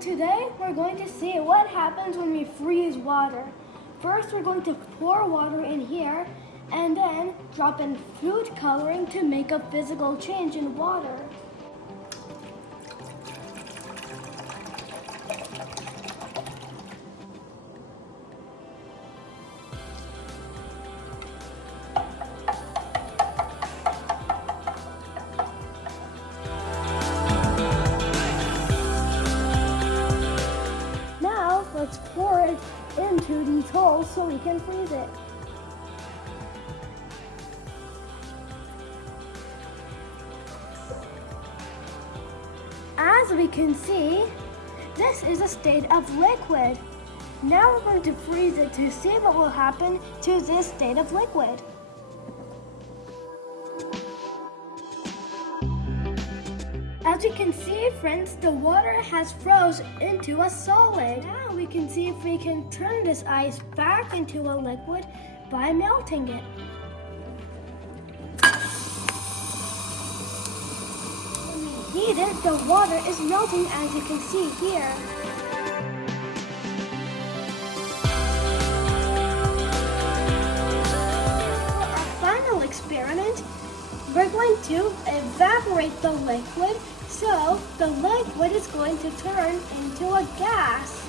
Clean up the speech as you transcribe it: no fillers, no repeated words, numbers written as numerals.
today we're going to see what happens when we freeze water. First, we're going to pour water in here and then drop in food coloring to make a physical change in water. Let's pour it into these holes so we can freeze it. As we can see, this is a state of liquid. Now we're going to freeze it to see what will happen to this state of liquid. As you can see, friends, the water has froze into a solid. Now we can see if we can turn this ice back into a liquid by melting it. When we heat it, the water is melting, as you can see here. For our final experiment, we're going to evaporate the liquid, so the liquid is going to turn into a gas.